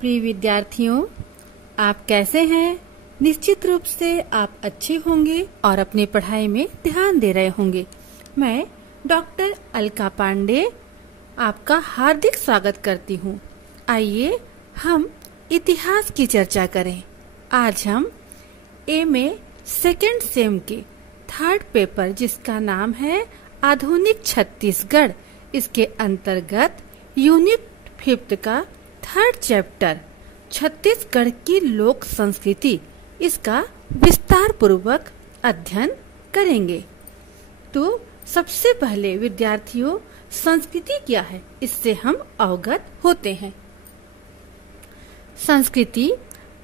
प्रिय विद्यार्थियों, आप कैसे हैं? निश्चित रूप से आप अच्छे होंगे और अपनी पढ़ाई में ध्यान दे रहे होंगे। मैं डॉक्टर अलका पांडे आपका हार्दिक स्वागत करती हूँ। आइए हम इतिहास की चर्चा करें। आज हम एमए सेकेंड सेम के थर्ड पेपर, जिसका नाम है आधुनिक छत्तीसगढ़, इसके अंतर्गत यूनिट 5 का थर्ड चैप्टर छत्तीसगढ़ की लोक संस्कृति, इसका विस्तार पूर्वक अध्ययन करेंगे। तो सबसे पहले विद्यार्थियों, संस्कृति क्या है, इससे हम अवगत होते हैं। संस्कृति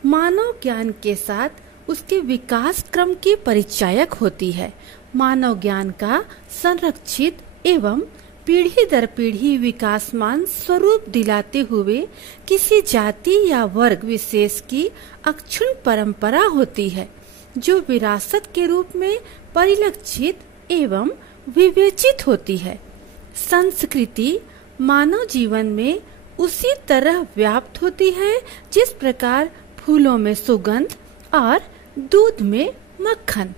मानव ज्ञान के साथ उसके विकास क्रम की परिचायक होती है। मानव ज्ञान का संरक्षित एवं पीढ़ी दर पीढ़ी विकासमान स्वरूप दिलाते हुए किसी जाति या वर्ग विशेष की अक्षुण्ण परंपरा होती है, जो विरासत के रूप में परिलक्षित एवं विवेचित होती है। संस्कृति मानव जीवन में उसी तरह व्याप्त होती है जिस प्रकार फूलों में सुगंध और दूध में मक्खन।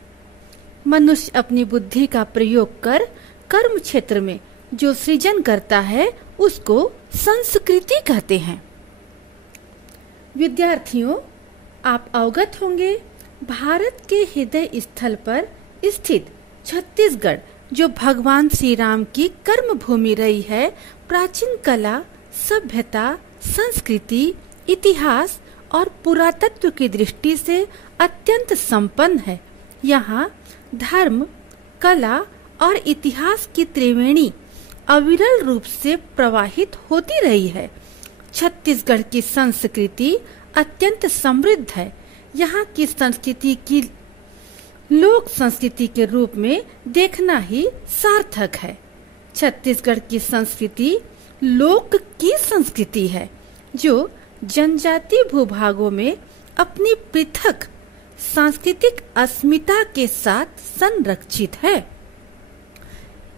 मनुष्य अपनी बुद्धि का प्रयोग कर कर्म क्षेत्र में जो सृजन करता है उसको संस्कृति कहते हैं। विद्यार्थियों, आप अवगत होंगे, भारत के हृदय स्थल पर स्थित छत्तीसगढ़, जो भगवान श्री राम की कर्म भूमि रही है, प्राचीन कला, सभ्यता, संस्कृति, इतिहास और पुरातत्व की दृष्टि से अत्यंत संपन्न है। यहाँ धर्म, कला और इतिहास की त्रिवेणी अविरल रूप से प्रवाहित होती रही है। छत्तीसगढ़ की संस्कृति अत्यंत समृद्ध है। यहाँ की संस्कृति की लोक संस्कृति के रूप में देखना ही सार्थक है। छत्तीसगढ़ की संस्कृति लोक की संस्कृति है, जो जनजातीय भूभागों में अपनी पृथक सांस्कृतिक अस्मिता के साथ संरक्षित है।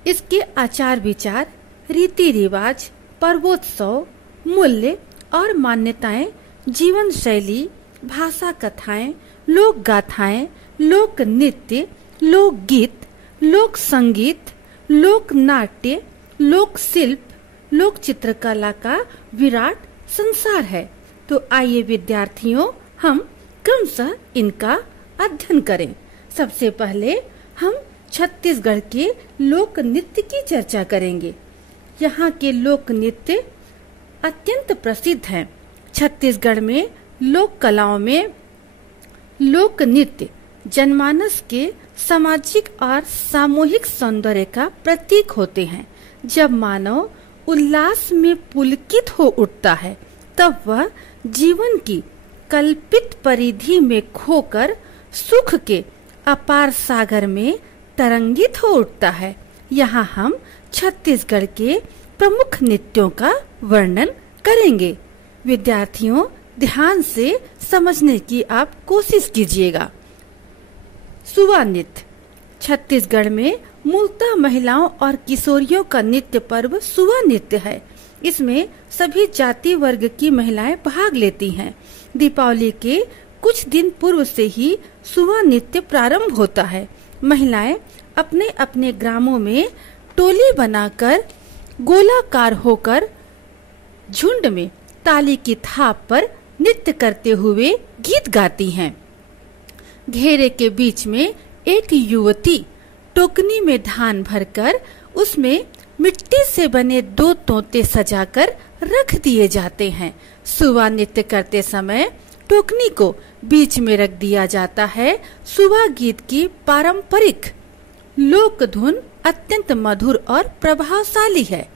इसके आचार विचार, रीति रिवाज, पर्वोत्सव, मूल्य और मान्यताएं, जीवन शैली, भाषा कथाएं, लोक गाथाएं, लोक नृत्य, लोक गीत, लोक संगीत, लोक नाट्य, लोक शिल्प, लोक चित्रकला का विराट संसार है। तो आइए विद्यार्थियों, हम क्रमशः इनका अध्ययन करें। सबसे पहले हम छत्तीसगढ़ के लोक नृत्य की चर्चा करेंगे। यहाँ के लोक नृत्य अत्यंत प्रसिद्ध हैं। छत्तीसगढ़ में लोक कलाओं में लोक नृत्य जनमानस के सामाजिक और सामूहिक सौंदर्य का प्रतीक होते हैं। जब मानव उल्लास में पुलकित हो उठता है, तब वह जीवन की कल्पित परिधि में खोकर सुख के अपार सागर में तरंगित हो उठता है। यहाँ हम छत्तीसगढ़ के प्रमुख नृत्यों का वर्णन करेंगे। विद्यार्थियों, ध्यान से समझने की आप कोशिश कीजिएगा। सुवा नृत्य छत्तीसगढ़ में मूलतः महिलाओं और किशोरियों का नृत्य पर्व सुवा नृत्य है। इसमें सभी जाति वर्ग की महिलाएं भाग लेती हैं। दीपावली के कुछ दिन पूर्व से ही सुवा नृत्य प्रारंभ होता है। महिलाएं अपने अपने ग्रामों में टोली बनाकर गोलाकार होकर झुंड में ताली की थाप पर नृत्य करते हुए गीत गाती हैं। घेरे के बीच में एक युवती टोकनी में धान भरकर उसमें मिट्टी से बने 2 तोते सजाकर रख दिए जाते हैं। सुवा नृत्य करते समय टोकनी को बीच में रख दिया जाता है। सुवा गीत की पारंपरिक लोक धुन अत्यंत मधुर और प्रभावशाली है।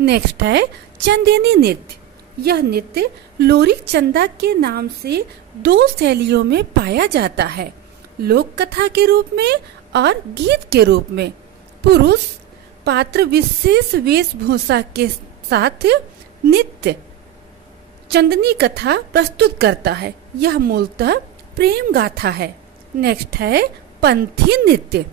नेक्स्ट है चंदेनी नृत्य। यह नृत्य लोरी चंदा के नाम से 2 शैलियों में पाया जाता है, लोक कथा के रूप में और गीत के रूप में। पुरुष पात्र विशेष वेशभूषा के साथ नृत्य चंदनी कथा प्रस्तुत करता है। यह मूलतः प्रेम गाथा है। नेक्स्ट है पंथी नृत्य।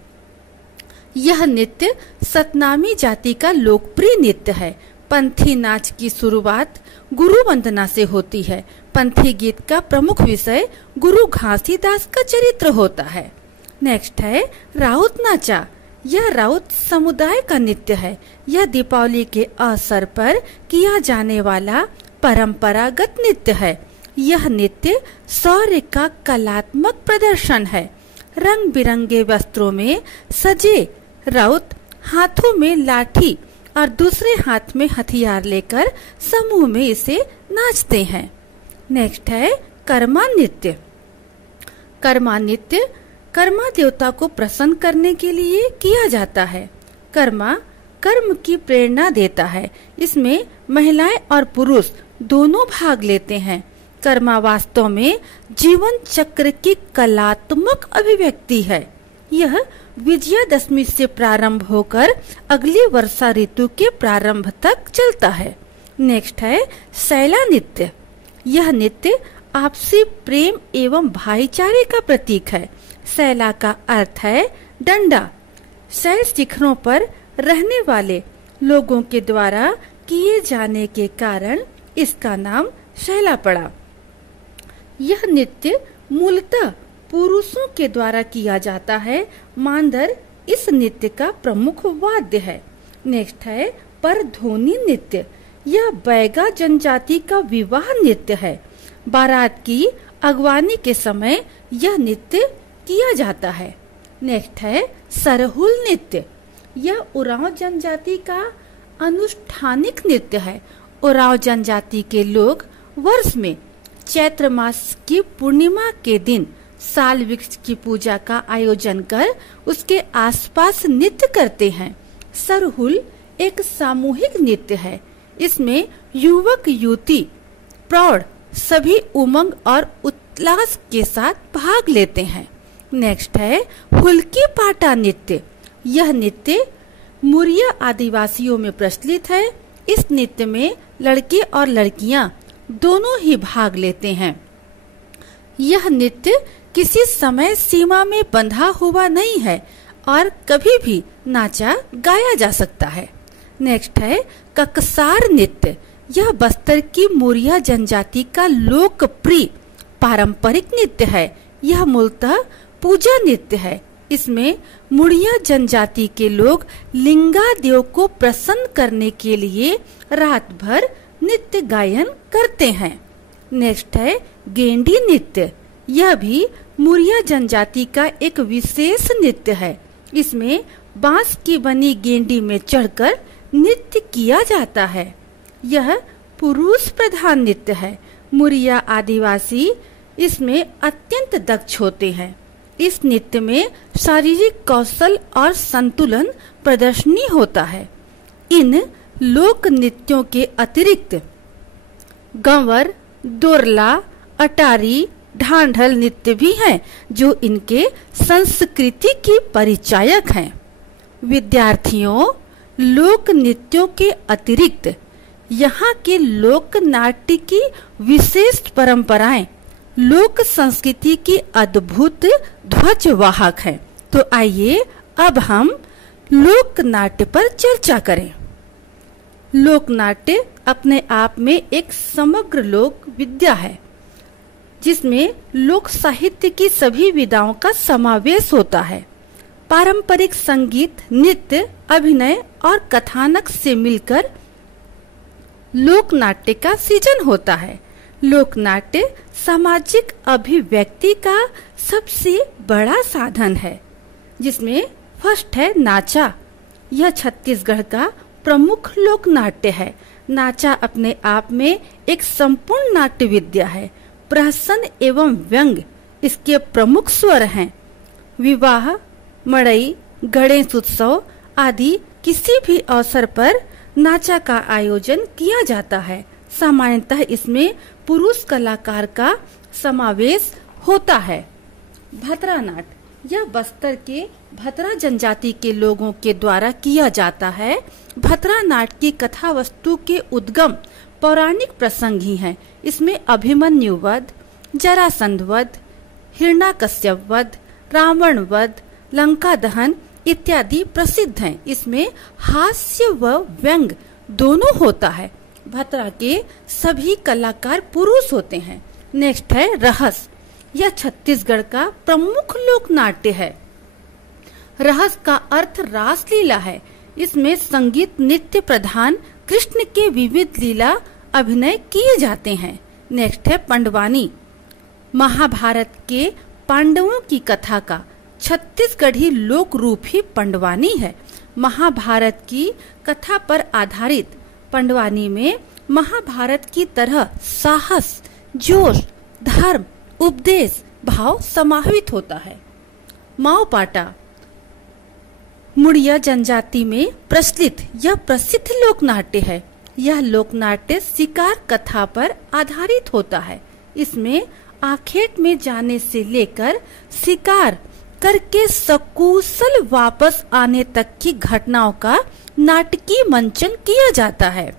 यह नृत्य सतनामी जाति का लोकप्रिय नृत्य है। पंथी नाच की शुरुआत गुरु वंदना से होती है। पंथी गीत का प्रमुख विषय गुरु घासीदास का चरित्र होता है। नेक्स्ट है राउत नाचा। यह राउत समुदाय का नृत्य है। यह दीपावली के अवसर पर किया जाने वाला परंपरागत नृत्य है। यह नृत्य शौर्य का कलात्मक प्रदर्शन है। रंग बिरंगे वस्त्रों में सजे राउत हाथों में लाठी और दूसरे हाथ में हथियार लेकर समूह में इसे नाचते हैं। नेक्स्ट है कर्मा नृत्य। कर्मा नृत्य कर्मा देवता को प्रसन्न करने के लिए किया जाता है। कर्मा कर्म की प्रेरणा देता है। इसमें महिलाएं और पुरुष दोनों भाग लेते हैं। कर्मा वास्तव में जीवन चक्र की कलात्मक अभिव्यक्ति है। यह विजयादशमी से प्रारंभ होकर अगली वर्षा ऋतु के प्रारंभ तक चलता है। नेक्स्ट है शैला नृत्य। यह नृत्य आपसी प्रेम एवं भाईचारे का प्रतीक है। शैला का अर्थ है डंडा। शैल शिखरों पर रहने वाले लोगों के द्वारा किए जाने के कारण इसका नाम शैला पड़ा। यह नृत्य मूलतः पुरुषों के द्वारा किया जाता है। मांदर इस नृत्य का प्रमुख वाद्य है। नेक्स्ट है परधोनी नृत्य। यह बैगा जनजाति का विवाह नृत्य है। बारात की अगवानी के समय यह नृत्य किया जाता है। नेक्स्ट है सरहुल नृत्य। यह उरांव जनजाति का अनुष्ठानिक नृत्य है। उरांव जनजाति के लोग वर्ष में चैत्र मास की पूर्णिमा के दिन साल वृक्ष की पूजा का आयोजन कर उसके आसपास नृत्य करते हैं। सरहुल एक सामूहिक नृत्य है। इसमें युवक युवती प्रौढ़ सभी उमंग और उल्लास के साथ भाग लेते हैं। नेक्स्ट है हुल्की पाटा नृत्य। यह नृत्य मुरिया आदिवासियों में प्रचलित है। इस नृत्य में लड़के और लड़कियां दोनों ही भाग लेते हैं। यह नृत्य किसी समय सीमा में बंधा हुआ नहीं है और कभी भी नाचा गाया जा सकता है। नेक्स्ट है ककसार नृत्य। यह बस्तर की मुरिया जनजाति का लोकप्रिय पारंपरिक नृत्य है। यह मूलतः पूजा नृत्य है। इसमें मुड़िया जनजाति के लोग लिंगा देव को प्रसन्न करने के लिए रात भर नृत्य गायन करते हैं। नेक्स्ट है गेंडी नृत्य। यह भी मुड़िया जनजाति का एक विशेष नृत्य है। इसमें बांस की बनी गेंडी में चढ़कर नृत्य किया जाता है। यह पुरुष प्रधान नृत्य है। मुड़िया आदिवासी इसमें अत्यंत दक्ष होते हैं। इस नृत्य में शारीरिक कौशल और संतुलन प्रदर्शनी होता है। इन लोक नृत्यों के अतिरिक्त गंवर, दोरला, अटारी, ढांढल नृत्य भी हैं जो इनके संस्कृति की परिचायक हैं। विद्यार्थियों, लोक नृत्यों के अतिरिक्त यहाँ के लोक नाट्य की विशेष परंपराएं लोक संस्कृति की अद्भुत ध्वजवाहक है। तो आइए अब हम लोक नाट्य पर चर्चा करें। लोक नाट्य अपने आप में एक समग्र लोक विद्या है जिसमें लोक साहित्य की सभी विधाओं का समावेश होता है। पारंपरिक संगीत, नृत्य, अभिनय और कथानक से मिलकर लोक नाट्य का सृजन होता है। लोक नाट्य सामाजिक अभिव्यक्ति का सबसे बड़ा साधन है, जिसमें फर्स्ट है नाचा। यह छत्तीसगढ़ का प्रमुख लोक नाट्य है। नाचा अपने आप में एक संपूर्ण नाट्य विद्या है। प्रहसन एवं व्यंग इसके प्रमुख स्वर हैं। विवाह, मड़ई, गणेश उत्सव आदि किसी भी अवसर पर नाचा का आयोजन किया जाता है। सामान्यतः इसमें पुरुष कलाकार का समावेश होता है। भतरा नाट्य यह बस्तर के भतरा जनजाति के लोगों के द्वारा किया जाता है। भतरा नाट्य की कथा वस्तु के उद्गम पौराणिक प्रसंग ही हैं। इसमें अभिमन्यु वध, जरासंध वध, हिरण्याकश्यप वध, रावण वध, लंका दहन इत्यादि प्रसिद्ध हैं। इसमें हास्य व व्यंग दोनों होता है। भतरा के सभी कलाकार पुरुष होते हैं। नेक्स्ट है रहस। यह छत्तीसगढ़ का प्रमुख लोक नाट्य है। रहस का अर्थ रास लीला है। इसमें संगीत नृत्य प्रधान कृष्ण के विविध लीला अभिनय किए जाते हैं। नेक्स्ट है पंडवानी। महाभारत के पांडवों की कथा का छत्तीसगढ़ी लोक रूप ही पंडवानी है। महाभारत की कथा पर आधारित पंडवानी में महाभारत की तरह साहस, जोश, धर्म, उपदेश भाव समाहित होता है। माओपाटा मुड़िया जनजाति में प्रचलित यह प्रसिद्ध लोक नाट्य है। यह लोक नाट्य शिकार कथा पर आधारित होता है। इसमें आखेट में जाने से लेकर शिकार करके सकुशल वापस आने तक की घटनाओं का नाटकीय मंचन किया जाता है।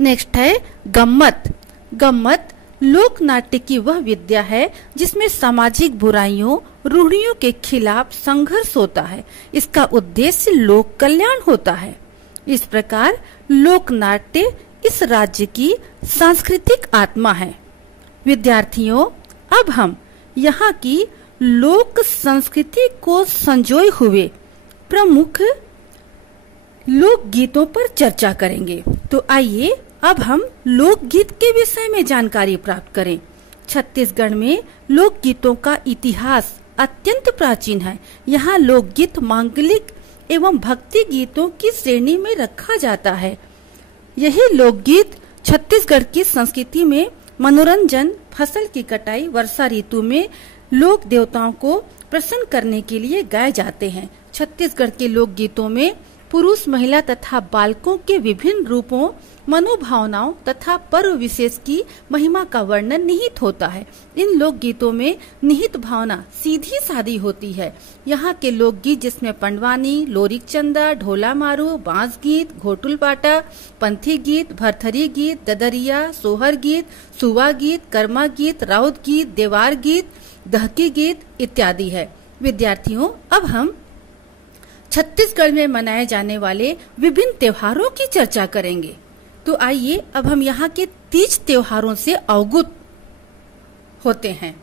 नेक्स्ट है गम्मत। गम्मत लोक नाट्य की वह विद्या है जिसमें सामाजिक बुराइयों, रूढ़ियों के खिलाफ संघर्ष होता है। इसका उद्देश्य लोक कल्याण होता है। इस प्रकार लोक नाट्य इस राज्य की सांस्कृतिक आत्मा है। विद्यार्थियों, अब हम यहाँ की लोक संस्कृति को संजोए हुए प्रमुख लोक गीतों पर चर्चा करेंगे। तो आइए अब हम लोकगीत के विषय में जानकारी प्राप्त करें। छत्तीसगढ़ में लोकगीतों का इतिहास अत्यंत प्राचीन है। यहाँ लोकगीत मांगलिक एवं भक्ति गीतों की श्रेणी में रखा जाता है। यही लोकगीत छत्तीसगढ़ की संस्कृति में मनोरंजन, फसल की कटाई, वर्षा ऋतु में लोक देवताओं को प्रसन्न करने के लिए गाए जाते हैं। छत्तीसगढ़ के लोक गीतों में पुरुष, महिला तथा बालकों के विभिन्न रूपों, मनोभावनाओं तथा पर्व विशेष की महिमा का वर्णन निहित होता है। इन लोक गीतों में निहित भावना सीधी सादी होती है। यहाँ के लोकगीत जिसमें पंडवानी, लोरिक चंदा, ढोला मारू, बांस गीत, घोटुल पाटा, पंथी गीत, भरथरी गीत, ददरिया, सोहर गीत, सुवा गीत, कर्मा गीत, राउत गीत, देवार गीत, दहकी गीत इत्यादि है। विद्यार्थियों, अब हम छत्तीसगढ़ में मनाए जाने वाले विभिन्न त्योहारों की चर्चा करेंगे। तो आइए अब हम यहाँ के तीज त्योहारों से अवगत होते हैं।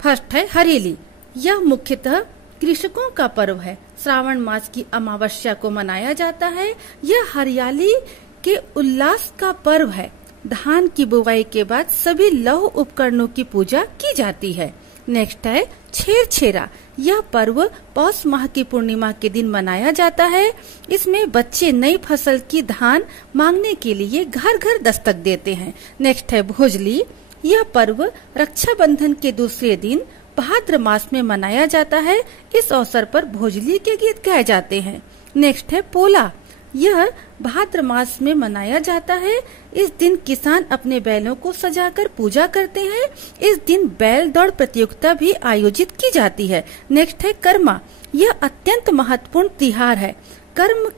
फर्स्ट है हरेली। यह मुख्यतः कृषकों का पर्व है। श्रावण मास की अमावस्या को मनाया जाता है। यह हरियाली के उल्लास का पर्व है। धान की बुवाई के बाद सभी लौह उपकरणों की पूजा की जाती है। नेक्स्ट है छेरछेरा। यह पर्व पौष माह की पूर्णिमा के दिन मनाया जाता है। इसमें बच्चे नई फसल की धान मांगने के लिए घर घर दस्तक देते हैं। नेक्स्ट है भोजली। यह पर्व रक्षाबंधन के दूसरे दिन भाद्र मास में मनाया जाता है। इस अवसर पर भोजली के गीत गाए जाते हैं। नेक्स्ट है पोला। यह भाद्र मास में मनाया जाता है। इस दिन किसान अपने बैलों को सजाकर पूजा करते हैं। इस दिन बैल दौड़ प्रतियोगिता भी आयोजित की जाती है। नेक्स्ट है कर्मा। यह अत्यंत महत्वपूर्ण त्योहार है। कर्म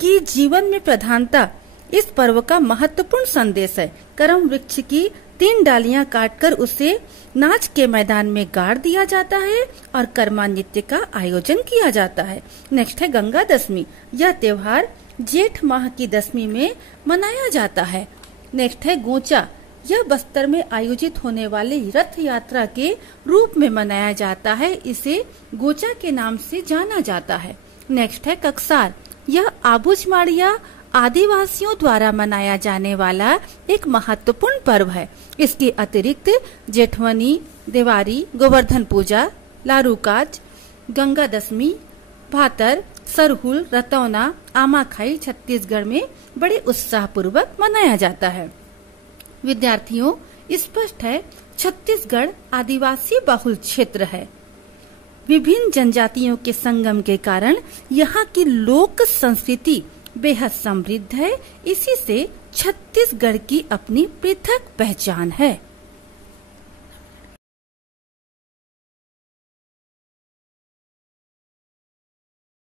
की जीवन में प्रधानता इस पर्व का महत्वपूर्ण संदेश है। कर्म वृक्ष की 3 डालियां काटकर उसे नाच के मैदान में गाड़ दिया जाता है और कर्मा नृत्य का आयोजन किया जाता है। नेक्स्ट है गंगा दशमी। यह त्योहार जेठ माह की दशमी में मनाया जाता है। नेक्स्ट है गोचा। यह बस्तर में आयोजित होने वाले रथ यात्रा के रूप में मनाया जाता है। इसे गोचा के नाम से जाना जाता है। नेक्स्ट है कक्सार। यह आबूझमाड़िया आदिवासियों द्वारा मनाया जाने वाला एक महत्वपूर्ण पर्व है। इसके अतिरिक्त जेठवनी, देवारी, गोवर्धन पूजा, लारूकाज, गंगा दशमी, भातर, सरहुल, रतौना, आमाखाई छत्तीसगढ़ में बड़े उत्साह पूर्वक मनाया जाता है। विद्यार्थियों, स्पष्ट है छत्तीसगढ़ आदिवासी बहुल क्षेत्र है। विभिन्न जनजातियों के संगम के कारण यहाँ की लोक संस्कृति बेहद समृद्ध है। इसी से छत्तीसगढ़ की अपनी पृथक पहचान है।